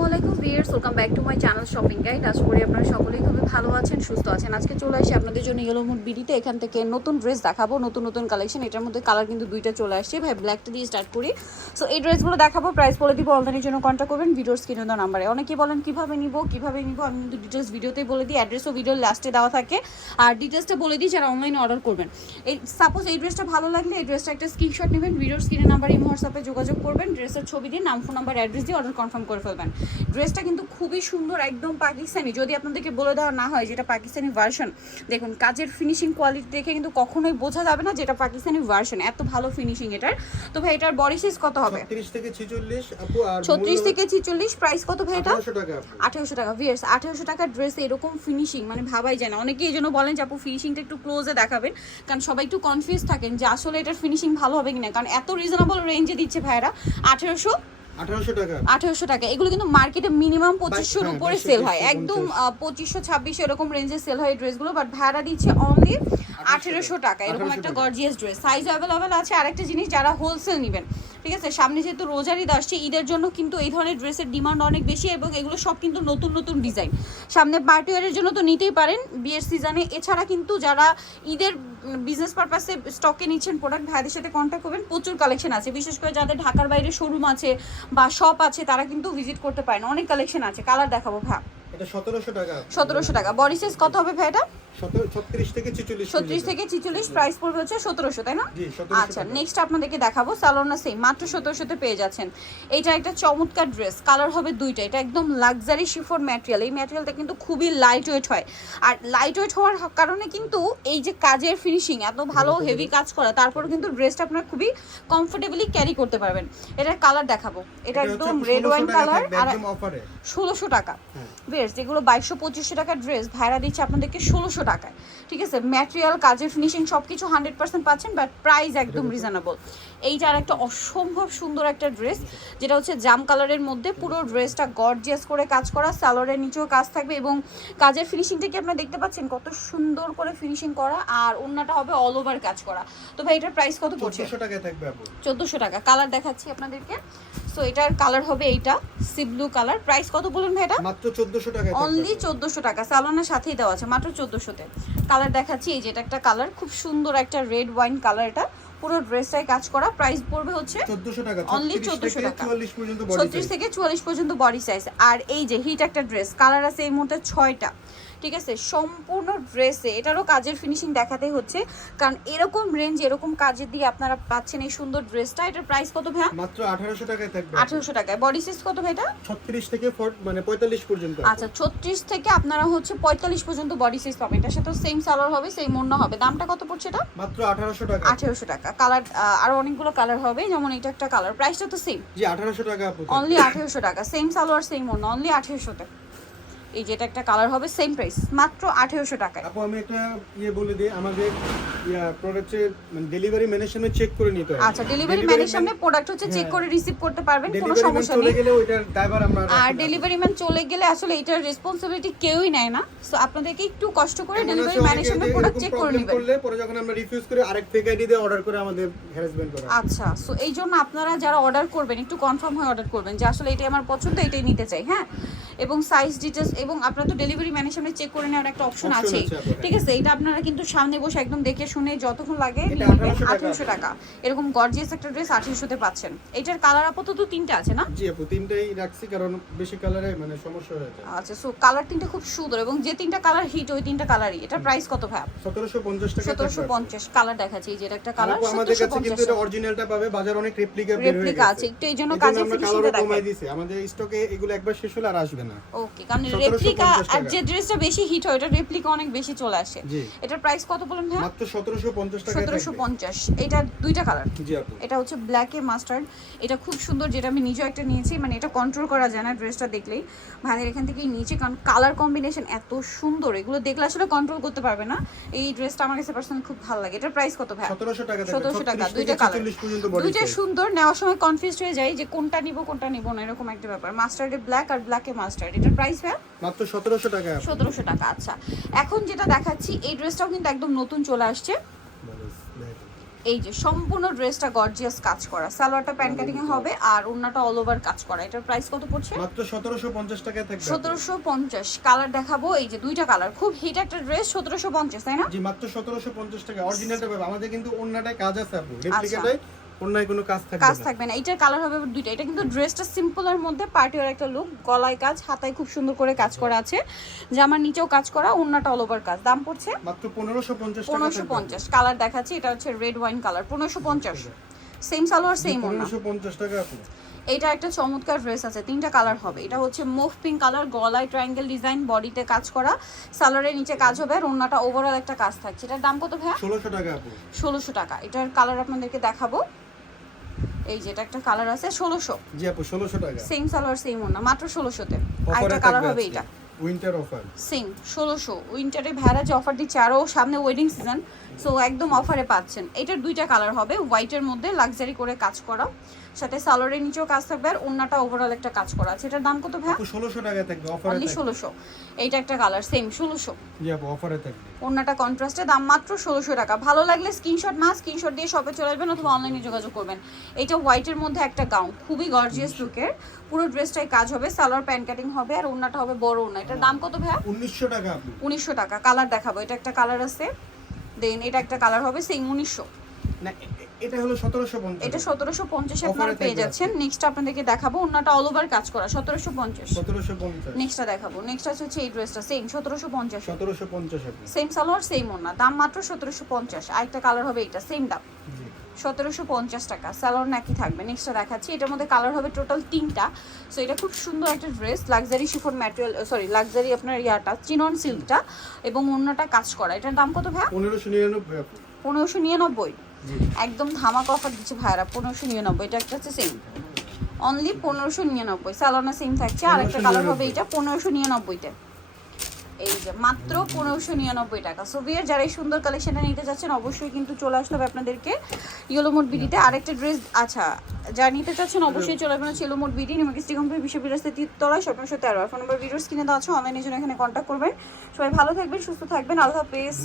আসসালামু আলাইকুম viewers, welcome back to my channel shopping guide. আশা করি আপনারা সকলেই খুবই ভালো আছেন, সুস্থ আছেন। আজকে চলে আসি আপনাদের জন্য ইয়েলো মুড বিডিতে। এখান থেকে নতুন ড্রেস দেখাবো, নতুন কালেকশন। এটার মধ্যে কালার কিন্তু দুইটা চলে আসছে। ভাই ব্ল্যাকটা দিয়ে স্টার্ট করি। সো এই ড্রেসগুলো দেখাবো, প্রাইস বলে দিব। অনলাইনের জন্য কন্ট্যাক্ট করবেন ভিডিওর স্ক্রিনে দেওয়া নাম্বারে। অনেকেই বলেন কিভাবে নিব আমি কিন্তু ডিটেলস ভিডিওতেই বলে দিই। অ্যাড্রেসও ভিডিওর লাস্টে দেওয়া থাকে। আর ডিটেলসটা বলে দিই যারা অনলাইনে অর্ডার করবেন। এই সাপোজ এই ড্রেসটা ভালো লাগলে এই ড্রেসটা একটা স্ক্রিনশট নেবেন, ভিডিওর স্ক্রিনে নাম্বার এই হোয়াটসঅ্যাপে যোগাযোগ করবেন, ড্রেসের ছবি দিয়ে নাম, ফোন নাম্বার, অ্যাড্রেস দিয়ে অর্ডার কনফার্ম করে ফেলবেন। ড্রেসটা কিন্তু খুবই সুন্দর, একদম পাকিস্তানি। যদি আপনাদেরকে বলে দেওয়া না হয় যেটা পাকিস্তানি ভার্সন, দেখুন কাজের ফিনিশিং কোয়ালিটি দেখে কিন্তু কখনোই বোঝা যাবে না যেটা পাকিস্তানি ভার্সন। এত ভালো ফিনিশিং এটার। তো ভাই এটার বডি সাইজ কত হবে? 36 থেকে 46 আপু। আর 36 থেকে 46। প্রাইস কত ভাই এটা? 1800 টাকা। 1800 টাকা। ভিউয়ার্স 1800 টাকার ড্রেস এরকম ফিনিশিং মানে ভাবাই যায় না। অনেকেই এই জন্য বলেন যে আপু ফিনিশিংটা একটু ক্লোজে দেখাবেন, কারণ সবাই একটু কনফিউজ থাকেন যে আসলে এটার ফিনিশিং ভালো হবে কিনা, কারণ এত রিজনেবল রেঞ্জে দিচ্ছে ভাইরা। 1800 টাকা। 1800 টাকা। এগুলো কিন্তু মার্কেটে মিনিমাম 2500 এর উপরে সেল হয়, একদম 2500 2600 এরকম রেঞ্জে সেল হয় এই ড্রেসগুলো। বাট ভাড়া দিচ্ছে অনলি 1800 টাকা। এরকম একটা গর্জিয়াস ড্রেস, সাইজ অ্যাভেলেবেল আছে। আরেকটা জিনিস, যারা হোলসেল নেবেন, ঠিক আছে, সামনে যেহেতু রোজার ঈদ আসছে, ঈদের জন্য কিন্তু এই ধরনের ড্রেসের ডিমান্ড অনেক বেশি, এবং এগুলো সব কিন্তু নতুন ডিজাইন। সামনে পার্টি ওয়ারের জন্য তো নিতেই পারেন বিয়ের সিজনে। এছাড়া কিন্তু যারা ঈদের বিজনেস পারপাসে স্টকে নিচ্ছেন প্রোডাক্ট, ভাইদের সাথে কন্ট্যাক্ট করবেন। প্রচুর কালেকশন আছে, বিশেষ করে যাদের ঢাকার বাইরে শোরুম আছে বা শপ আছে তারা কিন্তু ভিজিট করতে পারেন। অনেক কালেকশন আছে। কালার দেখাবো ভাই। এটা 1700 টাকা। 1700 টাকা। বডি সাইজ কত হবে ভাই এটা? 36 থেকে 46। 36 থেকে 46। প্রাইস পড়বে হচ্ছে 1700, তাই না? জি 1700। আচ্ছা, নেক্সট আপনাদেরকে দেখাবো সালোনা সেম মাত্র 1700 পেয়ে যাচ্ছেন। এটা একটা চমৎকার ড্রেস, কালার হবে দুইটা। এটা একদম লাক্সারি শিফন ম্যাটেরিয়াল। এই ম্যাটেরিয়ালটা কিন্তু খুবই লাইট ওয়েট হয়, আর লাইট ওয়েট হওয়ার কারণে কিন্তু এই যে কাজের ফিনিশিং এত ভালো, হেভি কাজ করা, তারপরে কিন্তু ড্রেসটা আপনারা খুবই কমফোর্টেবলি ক্যারি করতে পারবেন। এটার কালার দেখাবো। এটা একদম রেড ওয়াইন কালার, আর একদম অফারে 1600 টাকা। বেশ, যেগুলো 2200-2500 টাকার ড্রেস ভাড়া দিচ্ছে আপনাদেরকে 1600 টাকায়। ঠিক আছে, ম্যাটেরিয়াল, কাজের ফিনিশিং সবকিছু 100% পাচ্ছেন, বাট প্রাইস একদম রিজনেবল। এইটার একটা অসম্ভব সুন্দর একটা ড্রেস, যেটা হচ্ছে জাম কালারের মধ্যে। পুরো ড্রেসটা গর্জিয়াস করে কাজ করা, সালোয়ারের নিচেও কাজ থাকবে, এবং কাজের ফিনিশিংটা কি আপনারা দেখতে পাচ্ছেন কত সুন্দর করে ফিনিশিং করা, আর ওন্নাটা হবে অল ওভার কাজ করা। তো ভাই এটার প্রাইস কত পড়ছে? 1400 টাকায় থাকবে আপু। 1400 টাকা। কালার দেখাচ্ছি আপনাদেরকে। সো এটার কালার হবে এইটা সি ব্লু কালার। প্রাইস কত বলুন ভাই এটা? মাত্র 1400 টাকায়। অনলি 1400 টাকা। সালোনার সাথেই দেওয়া আছে মাত্র 1400-তে। কালার দেখাচ্ছি, এই যে এটা একটা কালার, খুব সুন্দর একটা রেড ওয়াইন কালার। এটা পুরো ড্রেসটাই কাজ করা। প্রাইস পড়বে হচ্ছে 1400 টাকা। অনলি 1400 টাকা। 44 পর্যন্ত বডি সাইজ। 36 থেকে 44 পর্যন্ত বডি সাইজ। আর এই যে হিট একটা ড্রেস, কালার আছে এই মুহূর্তে 6টা। ঠিক আছে, সম্পূর্ণ ড্রেসে এটারও কাজের ফিনিশিং দেখাতেই হচ্ছে, কারণ এরকম রেঞ্জ, এরকম কাজের দিয়ে আপনারা পাচ্ছেন এই সুন্দর ড্রেসটা। এটার প্রাইস কত ভাই? মাত্র 1800 টাকায় থাকবে। 1800 টাকায়। বডি সাইজ কত ভাই এটা? 36 থেকে 45 পর্যন্ত। আচ্ছা, 36 থেকে আপনারা হচ্ছে 45 পর্যন্ত বডি সাইজ পাবেন। এটার সাথে সেম সালোয়ার হবে, সেম ওড়না হবে। দামটা কত পড়ছে এটা? মাত্র 1800 টাকা। 1800 টাকা। কালার আর অনেকগুলো কালার হবে, যেমন এটা একটা কালার। প্রাইসটা তো সেম, জি 1800 টাকা আপু। অনলি 1800 টাকা। সেম সালোয়ার, সেম ওড়না, অনলি 1800 টাকা। এই যে এটা একটা কালার হবে, সেম প্রাইস, মাত্র 1800 টাকায়। আপু আমি একটা বলে দিই, আমাদের প্রোডাক্টের মানে ডেলিভারি ম্যানের সামনে চেক করে নিতে হয়। আচ্ছা, ডেলিভারি ম্যানের সামনে প্রোডাক্ট হচ্ছে চেক করে রিসিভ করতে পারবেন, কোনো সমস্যা নেই। চলে গেলে ওইটার ড্রাইভার আমরা। আর ডেলিভারি ম্যান চলে গেলে আসলে এটার রেসপন্সিবিলিটি কেউই নেয় না। সো আপনাদেরকে একটু কষ্ট করে ডেলিভারি ম্যানের সামনে প্রোডাক্ট চেক করে নেবেন। পরে যখন আমরা রিফিউজ করে আরেক ফেক আইডি দিয়ে অর্ডার করে আমাদের হ্যারাসমেন্ট করা। আচ্ছা, সো এই জন্য আপনারা যারা অর্ডার করবেন একটু কনফার্ম হয়ে অর্ডার করবেন যে আসলে এটাই আমার পছন্দ, এটাই নিতে চাই। হ্যাঁ, এবং সাইজ ডিটেলস, এবং আপনারা তো ডেলিভারি ম্যানের সামনে চেক করে নেওয়ার একটা অপশন আছে। ঠিক আছে, এটা আপনারা কিন্তু সামনে বসে একদম দেখে শুনে যতক্ষণ লাগে নিয়ে নেবেন। 1800 টাকা। এরকম গর্জিয়াস একটা ড্রেস 1800-তে পাচ্ছেন। এটার কালার আপাতত 3টা আছে না? জি আপু, 3টাই রাখছি কারণ বেশি কালারে মানে সমস্যা হয়ে যায়। আচ্ছা, সো কালার 3টা খুব সুন্দর, এবং যে 3টা কালার হিট ওই 3টা কালারই। এটার প্রাইস কত ভাই? 1750 টাকা। 1750। কালার দেখাচ্ছি, এই যে এটা একটা কালার আমাদের কাছে কিন্তু এটা অরিজিনালটা পাবে, বাজার অনেক রেপ্লিকা বের হয়ে গেছে আছে একটু, এইজন্য কাজের ফিনিশিংটা কমাই দিয়েছি। আমাদের স্টকে এগুলো একবার শেষ হলে আর আসবে না। ওকে, কারণ রেপ্লিকা আর যে ড্রেসটা বেশি হিট হয়, এটা রেপ্লিকা অনেক বেশি চলে আসে। এটার প্রাইস কত বলেন ভাই? মাত্র 1750 টাকা। 1750। এটা দুইটা কালার। জি আপু। এটা হচ্ছে ব্ল্যাক এ মাস্টার্ড। এটা খুব সুন্দর, যেটা আমি নিজেও একটা নিয়েছি। মানে এটা কন্ট্রোল করা যায় না ড্রেসটা দেখলেই, ভাইদের এখান থেকেই নিচে, কারণ কালার কম্বিনেশন এত সুন্দর, এগুলো দেখলে আসলে কন্ট্রোল করতে পারবে না। এই ড্রেসটা আমার কাছে পার্সোনালি খুব ভালো লাগে। এটার প্রাইস কত ভাই? 1700 টাকা। 1700 টাকা। দুইটা কালার, দুইটা সুন্দর। নেওয়ার সময় কনফিউজড হয়ে যায় যে কোনটা নিব কোনটা নিব না, এরকম একটা ব্যাপার। মাস্টার্ডে ব্ল্যাক আর ব্ল্যাকে মাস্টার্ড। এটার প্রাইস ভাই? মাত্র 1700 টাকা। 1700 টাকা। আচ্ছা, এখন যেটা দেখাচ্ছি এই ড্রেসটাও কিন্তু একদম নতুন চলে আসছে। এই যে সম্পূর্ণ ড্রেসটা গর্জিয়াস কাজ করা, সালোয়ারটা প্যান্ট কাটিং এ হবে আর ওন্নাটা অল ওভার কাজ করা। এটার প্রাইস কত পড়ছে? মাত্র 1750 টাকায় থাকবে। 1750। কালার দেখাবো, এই যে দুইটা কালার, খুব হিট একটা ড্রেস। 1750 তাই না? জি মাত্র 1750 টাকা। অরিজিনালটা পাবে। আমাদের কিন্তু ওন্নাটায় কাজ আছে আপু, রেপ্লিকাটায় ওন্নায় কোনো কাজ থাকবে না। কাজ থাকবে না। এটার কালার হবে দুইটা। এটা কিন্তু ড্রেসটা সিম্পলের মধ্যে পার্টি ওয়ার একটা লুক, গলায় কাজ, হাতায় খুব সুন্দর করে কাজ করা আছে, জামার নিচেও কাজ করা, ওন্নাটা অল ওভার কাজ। দাম পড়ছে মাত্র 1550 টাকা। 1550। কালার দেখাচ্ছি, এটা হচ্ছে red wine colour. 1550। Same salwar same ওন্না। 1550 টাকা আপু। এটা একটা চমৎকার ড্রেস আছে, তিনটা কালার হবে। এটা হচ্ছে মুভ পিঙ্ক কালার, গলায় ট্রায়াঙ্গেল ডিজাইন, বডিতে কাজ করা, সালোয়ারের নিচে কাজ হবে আর ওন্নাটা ওভারঅল একটা কাজ থাকছে। এটার দাম কত ভাইয়া? 1600 টাকা আপু। 1600 টাকা। এটার কালার আপনাদেরকে দেখাবো, এই যে এটা একটা কালার আছে 1600। জি আপু 1600 টাকা। সেম সালোয়ার সেম ওন্না, মাত্র 1600 তে। অফারে আরেকটা কালার থাকবে হবে আজকে। এটা উইন্টার অফার। সেম 1600। উইন্টারে ভ্যারা যে অফার দিচ্ছে, আরও সামনে ওয়েডিং সিজন, সো একদম অফারে পাচ্ছেন। এটার দুইটা কালার হবে, হোয়াইটের মধ্যে লাক্সারি করে কাজ করা, সাথে সালোয়ারের নিচেও কাজ থাকবে আর ওন্নাটা ওভারঅল একটা কাজ করা আছে। এটার দাম কত ভাই? আপু 1600 টাকা থাকবে অফারে। অনলি 1600। এইটা একটা কালার সেম 1600। জি আপু অফারে থাকবে। ওন্নাটা কন্ট্রাস্টে, দাম মাত্র 1600 টাকা। ভালো লাগলে স্ক্রিনশট স্ক্রিনশট দিয়ে শপে চলে আসবেন অথবা অনলাইনে যোগাযোগ করবেন। এটা হোয়াইটের মধ্যে একটা গাউন, খুবই গর্জিয়াস লুকের, পুরো ড্রেসটাই কাজ হবে, সালোয়ার প্যান্ট কাটিং হবে আর ওন্নাটা হবে বড় ওন্না। এটার দাম কত ভাই? 1900 টাকা আপু। 1900 টাকা। কালার দেখাবো, এটা একটা কালার আছে, দেন এটা একটা কালার হবে সেম 1900। না এটা হলো 1750। এটা 1750 আপনারা অফারে পেয়ে থাকবে যাচ্ছেন। নেক্সট আপনাদেরকে দেখাবো, ওন্নাটা অল ওভার কাজ করা, 1750। 1750। নেক্সটটা দেখাবো, নেক্সট হচ্ছে এই ড্রেসটা সেম 1750। 1750 আপু। সেম সালোয়ার সেম ওন্না, দাম মাত্র 1750। আরেকটা কালার হবে এটা সেম দাম জি 1750 টাকা। সালোয়ার নাকি থাকবে। নেক্সটটা দেখাচ্ছি, এটার মধ্যে কালার হবে টোটাল 3টা। সো এটা খুব সুন্দর একটা dress, luxury chiffon material, sorry luxury আপনার ইয়াটা চিনন সিল্কটা এবং ওন্নাটা কাজ করা। এটার দাম কত ভাই? 1599 আপু। 1599। জি একদম ধামাকা অফার দিচ্ছে ভাইরা, 1599। এটা একটা হচ্ছে সেম, অনলি 1599। সালোনা সেম থাকছে। আর একটা কালার হবে এটা 1599 তে। এই যে মাত্র 1599 টাকা। সো ভিয়ার যারা এই সুন্দর কালেকশনটা নিতে চাচ্ছেন অবশ্যই কিন্তু চলে আসতে হবে আপনাদেরকে ইয়েলো মোড বিডিতে। আরেকটা ড্রেস, আচ্ছা যারা নিতে চাচ্ছেন অবশ্যই চলে আসবেন ইয়েলো মোড বিডি, নিমাকিস্টি কোম্পানি, বিশ্ববিদ্যালয় 13 স্বপ্ন 13। ফোন নাম্বার ভিডিওস কিনে দেওয়া আছে, অনলাইনে জন্য এখানে কন্ট্যাক্ট করবেন। সবাই ভালো থাকবেন, সুস্থ থাকবেন, আল্লাহ হাফেজ।